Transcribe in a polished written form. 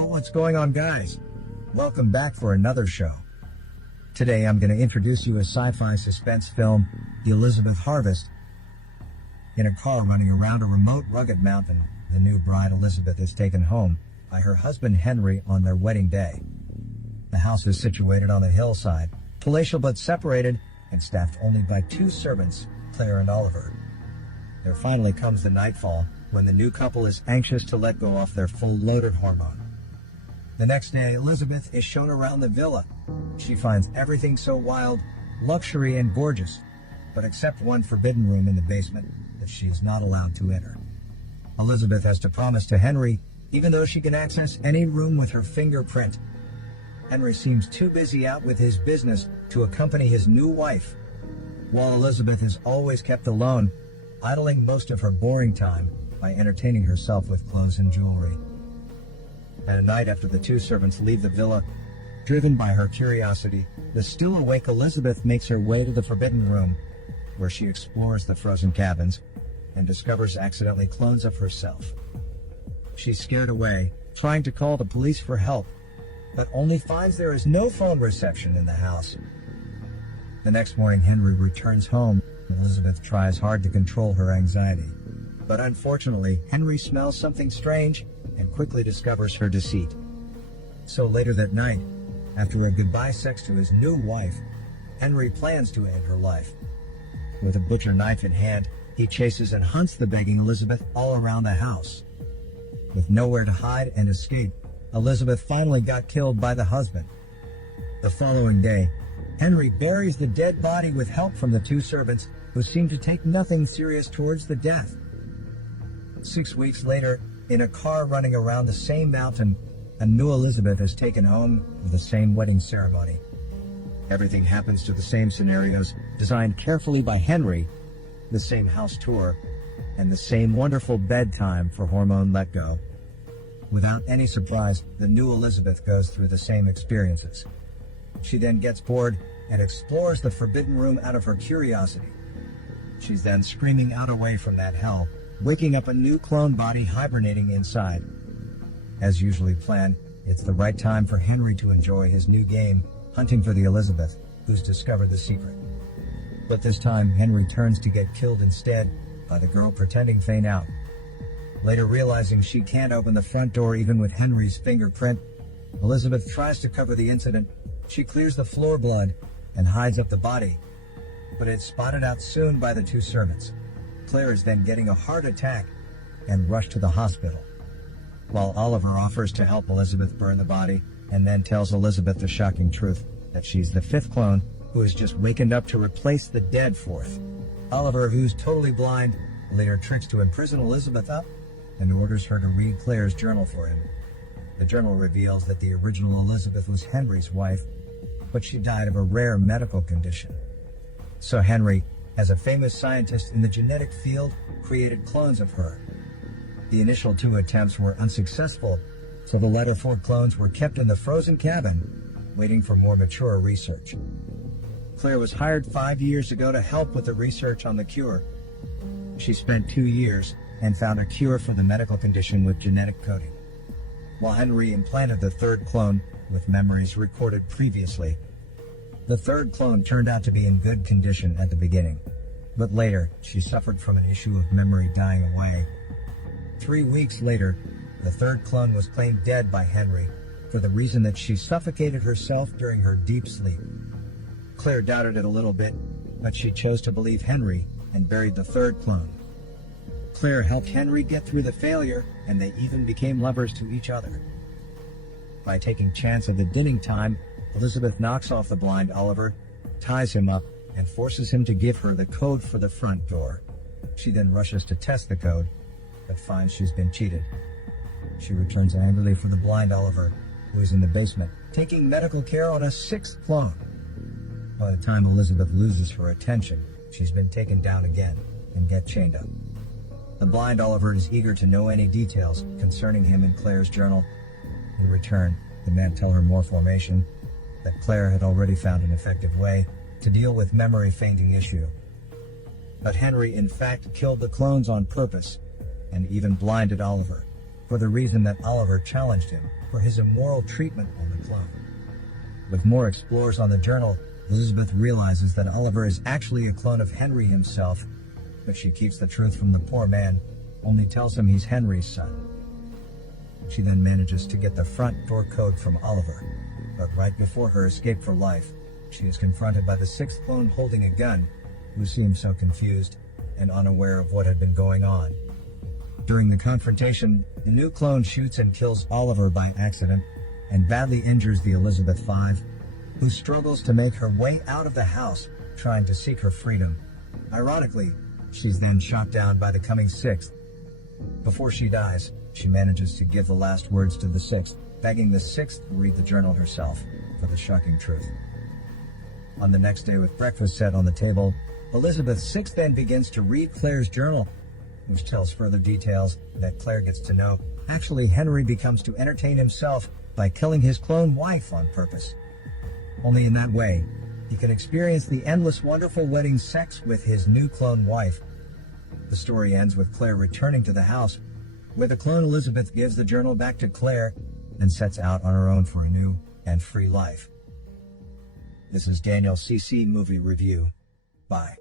Yo, what's going on, guys? Welcome back for another show. Today I'm going to introduce you a sci-fi suspense film, The Elizabeth Harvest. In a car running around a remote, rugged mountain, the new bride Elizabeth is taken home by her husband Henry on their wedding day. The house is situated on a hillside, palatial but separated, and staffed only by two servants, Claire and Oliver. There finally comes the nightfall, when the new couple is anxious to let go off their full-loaded hormone. The next day, Elizabeth is shown around the villa. She finds everything so wild, luxury, and gorgeous, but except one forbidden room in the basement that she is not allowed to enter. Elizabeth has to promise to Henry, even though she can access any room with her fingerprint. Henry seems too busy out with his business to accompany his new wife, while Elizabeth is always kept alone, idling most of her boring time by entertaining herself with clothes and jewelry. At night, after the two servants leave the villa, driven by her curiosity, the still awake Elizabeth makes her way to the forbidden room, where she explores the frozen cabins and discovers accidentally clones of herself. She's scared away, trying to call the police for help, but only finds there is no phone reception in the house. The next morning, Henry returns home. Elizabeth tries hard to control her anxiety, but unfortunately, Henry smells something strange and quickly discovers her deceit. So later that night, after a goodbye sex to his new wife, Henry plans to end her life. With a butcher knife in hand, he chases and hunts the begging Elizabeth all around the house. With nowhere to hide and escape, Elizabeth finally got killed by the husband. The following day, Henry buries the dead body with help from the two servants, who seem to take nothing serious towards the death. 6 weeks later, in a car running around the same mountain, a new Elizabeth is taken home for the same wedding ceremony. Everything happens to the same scenarios, designed carefully by Henry, the same house tour, and the same wonderful bedtime for hormone let go. Without any surprise, the new Elizabeth goes through the same experiences. She then gets bored and explores the forbidden room out of her curiosity. She's then screaming out away from that hell, waking up a new clone body hibernating inside. As usually planned, it's the right time for Henry to enjoy his new game, hunting for the Elizabeth, who's discovered the secret. But this time, Henry turns to get killed instead by the girl pretending faint out. Later realizing she can't open the front door even with Henry's fingerprint, Elizabeth tries to cover the incident. She clears the floor blood and hides up the body, but it's spotted out soon by the two servants. Claire is then getting a heart attack and rushed to the hospital, while Oliver offers to help Elizabeth burn the body and then tells Elizabeth the shocking truth that she's the fifth clone who has just wakened up to replace the dead fourth. Oliver, who's totally blind, later tricks to imprison Elizabeth up and orders her to read Claire's journal for him. The journal reveals that the original Elizabeth was Henry's wife, but she died of a rare medical condition. So Henry, as a famous scientist in the genetic field, created clones of her. The initial two attempts were unsuccessful, so the latter four clones were kept in the frozen cabin, waiting for more mature research. Claire was hired 5 years ago to help with the research on the cure. She spent 2 years and found a cure for the medical condition with genetic coding, while Henry implanted the third clone with memories recorded previously. The third clone turned out to be in good condition at the beginning, but later, she suffered from an issue of memory dying away. 3 weeks later, the third clone was claimed dead by Henry, for the reason that she suffocated herself during her deep sleep. Claire doubted it a little bit, but she chose to believe Henry and buried the third clone. Claire helped Henry get through the failure, and they even became lovers to each other. By taking chance at the dinning time, Elizabeth knocks off the blind Oliver, ties him up, and forces him to give her the code for the front door. She then rushes to test the code, but finds she's been cheated. She returns angrily for the blind Oliver, who is in the basement, taking medical care on a sixth clone. By the time Elizabeth loses her attention, she's been taken down again and get chained up. The blind Oliver is eager to know any details concerning him in Claire's journal. In return, the men tell her more information, that Claire had already found an effective way to deal with memory fainting issue. But Henry in fact killed the clones on purpose, and even blinded Oliver, for the reason that Oliver challenged him for his immoral treatment on the clone. With more explores on the journal, Elizabeth realizes that Oliver is actually a clone of Henry himself, but she keeps the truth from the poor man, only tells him he's Henry's son. She then manages to get the front door code from Oliver, but right before her escape for life, she is confronted by the sixth clone holding a gun, who seems so confused and unaware of what had been going on. During the confrontation, the new clone shoots and kills Oliver by accident, and badly injures the Elizabeth V, who struggles to make her way out of the house, trying to seek her freedom. Ironically, she's then shot down by the coming sixth. Before she dies, she manages to give the last words to the sixth, begging the sixth to read the journal herself for the shocking truth. On the next day, with breakfast set on the table, Elizabeth VI then begins to read Claire's journal, which tells further details that Claire gets to know. Actually, Henry becomes to entertain himself by killing his clone wife on purpose. Only in that way, he can experience the endless wonderful wedding sex with his new clone wife. The story ends with Claire returning to the house, where the clone Elizabeth gives the journal back to Claire and sets out on her own for a new and free life. This is Daniel CC Movie Review. Bye.